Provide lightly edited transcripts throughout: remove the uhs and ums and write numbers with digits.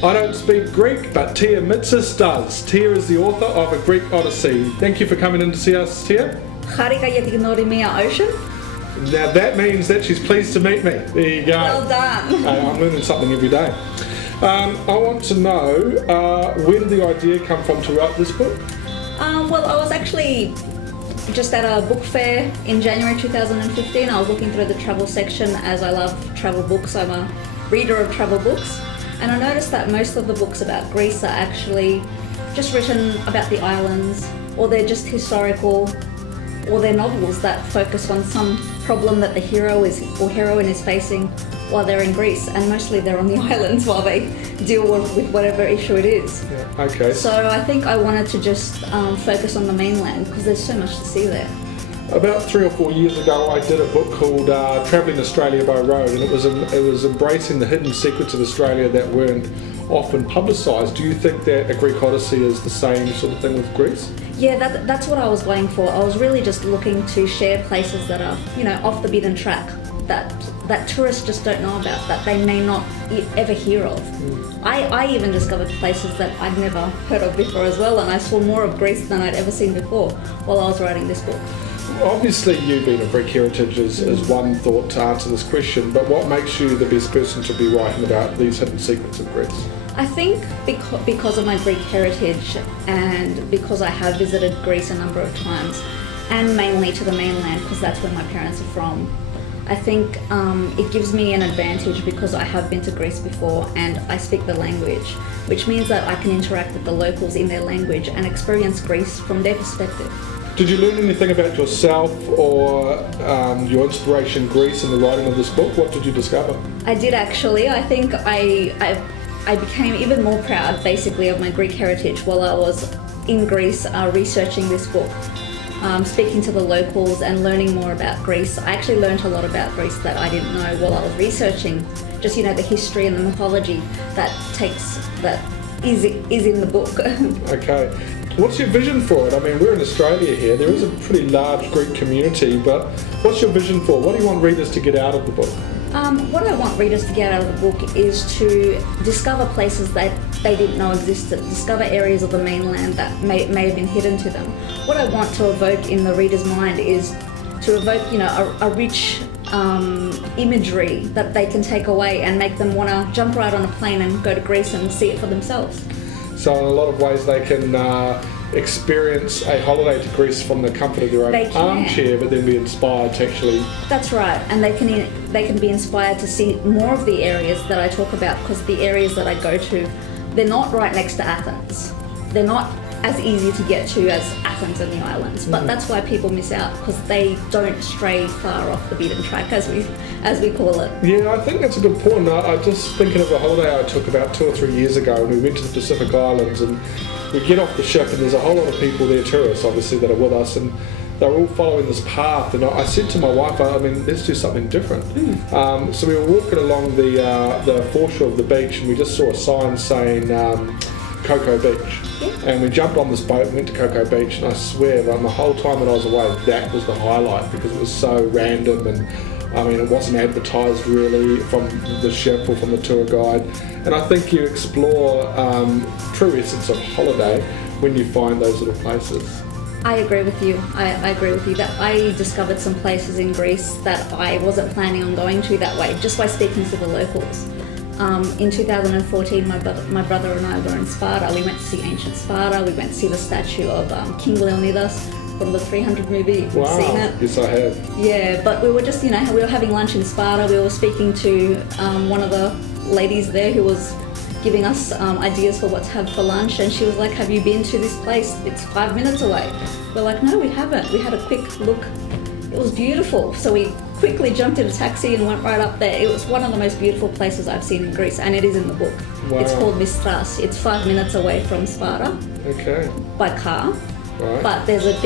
I don't speak Greek, but Tia Mitsis does. Tia is the author of A Greek Odyssey. Thank you for coming in to see us, Tia. Χαρήκα για τη γνωριμία, Ocean. Now that means that she's pleased to meet me. There you go. Well done. I'm learning something every day. I want to know, where did the idea come from to write this book? Well, I was actually just at a book fair in January 2015. I was looking through the travel section as I love travel books. I'm a reader of travel books. And I noticed that most of the books about Greece are actually just written about the islands, or they're just historical, or they're novels that focus on some problem that the hero or heroine is facing while they're in Greece, and mostly they're on the islands while they deal with whatever issue it is. Yeah, okay. So I think I wanted to just focus on the mainland because there's so much to see there. About 3 or 4 years ago, I did a book called Travelling Australia by Road, and it was embracing the hidden secrets of Australia that weren't often publicised. Do you think that A Greek Odyssey is the same sort of thing with Greece? Yeah, that's what I was going for. I was really just looking to share places that are, off the beaten track, that tourists just don't know about, that they may not ever hear of. I even discovered places that I'd never heard of before as well, and I saw more of Greece than I'd ever seen before while I was writing this book. Obviously, you being of Greek heritage is one thought to answer this question, but what makes you the best person to be writing about these hidden secrets of Greece? I think because of my Greek heritage and because I have visited Greece a number of times, and mainly to the mainland because that's where my parents are from, I think it gives me an advantage because I have been to Greece before and I speak the language, which means that I can interact with the locals in their language and experience Greece from their perspective. Did you learn anything about yourself or your inspiration Greece in the writing of this book? What did you discover? I did actually. I think I became even more proud basically of my Greek heritage while I was in Greece researching this book. Speaking to the locals and learning more about Greece. I actually learned a lot about Greece that I didn't know while I was researching. Just the history and the mythology that is in the book. Okay. What's your vision for it? I mean, we're in Australia here. There is a pretty large Greek community, but what's your vision for it? What do you want readers to get out of the book? What I want readers to get out of the book is to discover places that they didn't know existed, discover areas of the mainland that may have been hidden to them. What I want to evoke in the reader's mind is to evoke, a rich imagery that they can take away and make them want to jump right on a plane and go to Greece and see it for themselves. So in a lot of ways they can experience a holiday to Greece from the comfort of their own armchair, but then be inspired to actually... That's right, and they can be inspired to see more of the areas that I talk about, because the areas that I go to, they're not right next to Athens. They're not as easy to get to as Athens and the islands, but that's why people miss out, because they don't stray far off the beaten track, as we call it. Yeah, I think that's a good point. I just thinking of a holiday I took about 2 or 3 years ago, and we went to the Pacific Islands, and we get off the ship, and there's a whole lot of people there, tourists obviously, that are with us, and they're all following this path. And I said to my wife, let's do something different. So we were walking along the foreshore of the beach, and we just saw a sign saying Cocoa Beach. And we jumped on this boat and went to Cocoa Beach, and I swear the whole time that I was away, that was the highlight, because it was so random, and it wasn't advertised really from the ship or from the tour guide. And I think you explore true essence of holiday when you find those little places. I agree with you. I agree with you that I discovered some places in Greece that I wasn't planning on going to that way, just by speaking to the locals. In 2014, my brother and I were in Sparta. We went to see ancient Sparta. We went to see the statue of King Leonidas from the 300 movie. If you've seen it. Yes, I have. Yeah, but we were just, we were having lunch in Sparta. We were speaking to one of the ladies there who was giving us ideas for what to have for lunch, and she was like, "Have you been to this place? It's 5 minutes away." We're like, "No, we haven't." We had a quick look. It was beautiful, so we quickly jumped in a taxi and went right up there. It was one of the most beautiful places I've seen in Greece, and it is in the book. Wow. It's called Mitsis. It's 5 minutes away from Sparta. Okay. By car. Right. But there's a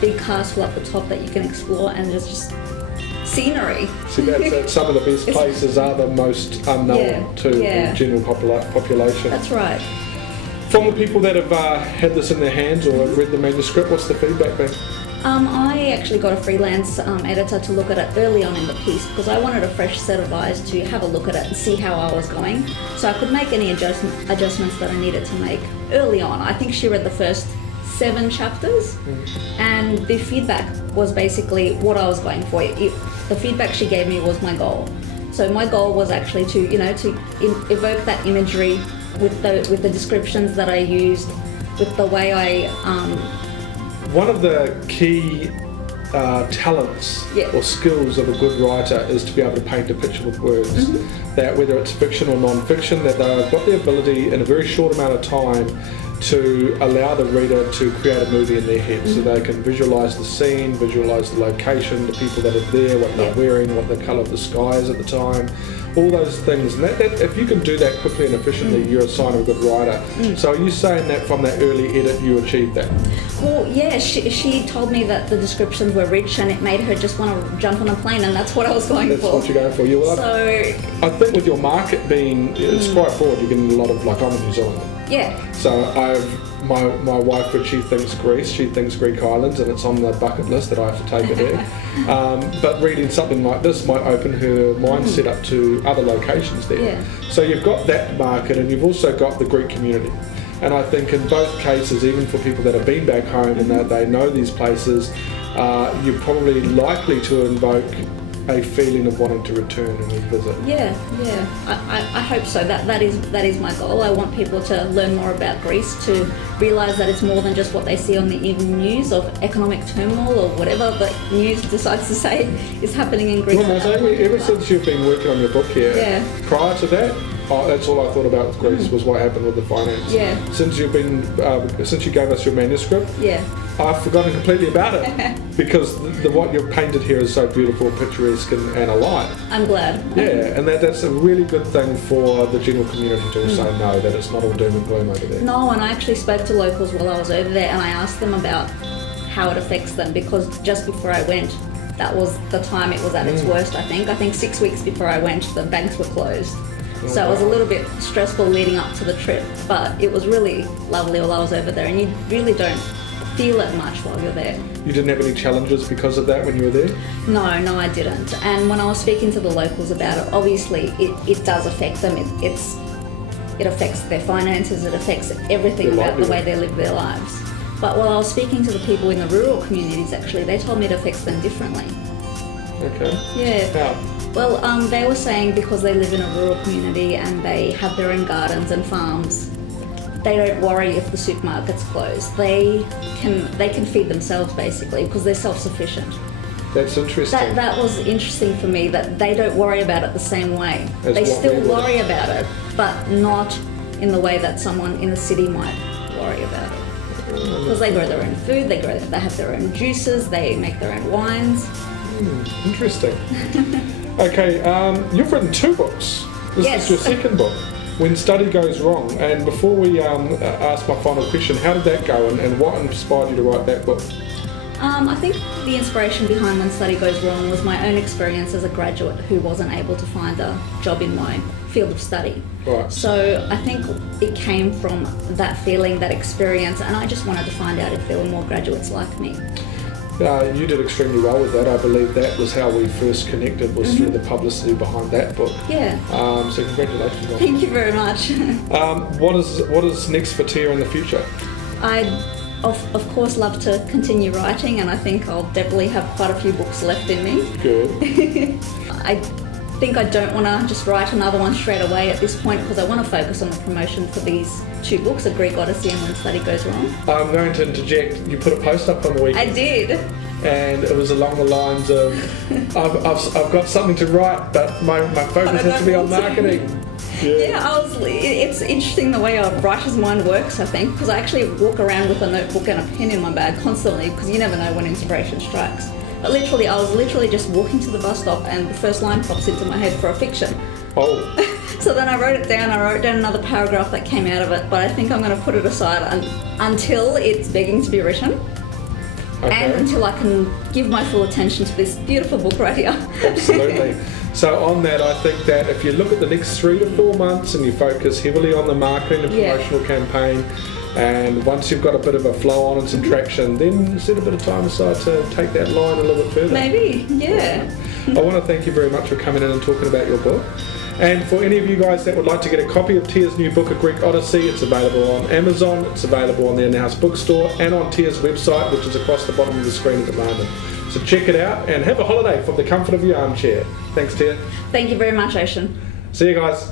big castle up the top that you can explore, and there's just scenery. So that's some of the best places are the most unknown to the general population. That's right. From the people that have had this in their hands or have read the manuscript, what's the feedback been? I actually got a freelance editor to look at it early on in the piece because I wanted a fresh set of eyes to have a look at it and see how I was going, so I could make any adjustments that I needed to make early on. I think she read the first 7 chapters, and the feedback was basically what I was going for. The feedback she gave me was my goal. So my goal was actually to evoke that imagery with the descriptions that I used, with the way I. One of the key talents or skills of a good writer is to be able to paint a picture with words. That whether it's fiction or non-fiction, that they've got the ability in a very short amount of time to allow the reader to create a movie in their head, so they can visualise the scene, visualise the location, the people that are there, what they're wearing, what the colour of the sky is at the time, all those things. And that if you can do that quickly and efficiently, you're a sign of a good writer. So are you saying that from that early edit you achieved that? Well, yeah, she told me that the descriptions were rich and it made her just want to jump on a plane, and that's what I was going That's for. what you're going for. You are. So I think with your market being, it's quite broad. You're getting a lot of, like, I'm in New Zealand. yeah, So my wife, when she thinks Greece, she thinks Greek islands, and it's on the bucket list that I have to take her there. But reading something like this might open her mindset up to other locations there. Yeah. So you've got that market, and you've also got the Greek community. And I think in both cases, even for people that have been back home and that they know these places, you're probably likely to invoke a feeling of wanting to return and revisit. yeah. I hope so. That is my goal. I want people to learn more about Greece, to realise that it's more than just what they see on the evening news of economic turmoil or whatever the news decides to say is happening in Greece. Well, ever since you've been working on your book here, prior to that, that's all I thought about with Greece was what happened with the finance. Yeah. Since you gave us your manuscript, Yeah. I've forgotten completely about it because what you've painted here is so beautiful, picturesque, and alive. I'm glad. Yeah, and that's a really good thing for the general community to also know that it's not all doom and gloom over there. No, and I actually spoke to locals while I was over there, and I asked them about how it affects them, because just before I went, that was the time it was at its worst. I think 6 weeks before I went, the banks were closed. So it was a little bit stressful leading up to the trip, but it was really lovely while I was over there, and you really don't feel it much while you're there. You didn't have any challenges because of that when you were there? No, I didn't. And when I was speaking to the locals about it, obviously it does affect them. It affects their finances, it affects everything about the way they live their lives. But while I was speaking to the people in the rural communities, actually, they told me it affects them differently. Okay. Yeah. How? Well, they were saying because they live in a rural community and they have their own gardens and farms, they don't worry if the supermarket's closed. They can feed themselves basically because they're self-sufficient. That's interesting. That was interesting for me, that they don't worry about it the same way. As they what still we would. worry about it, but not in the way that someone in the city might worry about it. Because they grow their own food, they have their own juices, they make their own wines. Interesting. Okay, you've written 2 books. This is your second book, When Study Goes Wrong. And before we ask my final question, how did that go, and what inspired you to write that book? I think the inspiration behind When Study Goes Wrong was my own experience as a graduate who wasn't able to find a job in my field of study. Right. So I think it came from that feeling, that experience, and I just wanted to find out if there were more graduates like me. You did extremely well with that. I believe that was how we first connected, was through the publicity behind that book. Yeah. So congratulations on that. Thank you very much. What is next for Tia in the future? I'd of course love to continue writing, and I think I'll definitely have quite a few books left in me. Good. I think I don't want to just write another one straight away at this point, because I want to focus on the promotion for these 2 books, A Greek Odyssey and When Study Goes Wrong. I'm going to interject. You put a post up on the weekend. I did. And it was along the lines of, I've got something to write, but my focus has to be on marketing. Yeah, it's interesting the way a writer's mind works, I think, because I actually walk around with a notebook and a pen in my bag constantly, because you never know when inspiration strikes. But I was literally just walking to the bus stop and the first line pops into my head for a fiction. Oh. So then I wrote it down. I wrote down another paragraph that came out of it, but I think I'm going to put it aside until it's begging to be written. Okay. And until I can give my full attention to this beautiful book right here. Absolutely. So on that, I think that if you look at the next 3 to 4 months and you focus heavily on the marketing and promotional campaign, And once you've got a bit of a flow on and some traction, then set a bit of time aside to take that line a little bit further. Maybe, yeah. I want to thank you very much for coming in and talking about your book. And for any of you guys that would like to get a copy of Tia's new book, A Greek Odyssey, it's available on Amazon, it's available on the in-house bookstore, and on Tia's website, which is across the bottom of the screen at the moment. So check it out and have a holiday from the comfort of your armchair. Thanks, Tia. Thank you very much, Ocean. See you guys.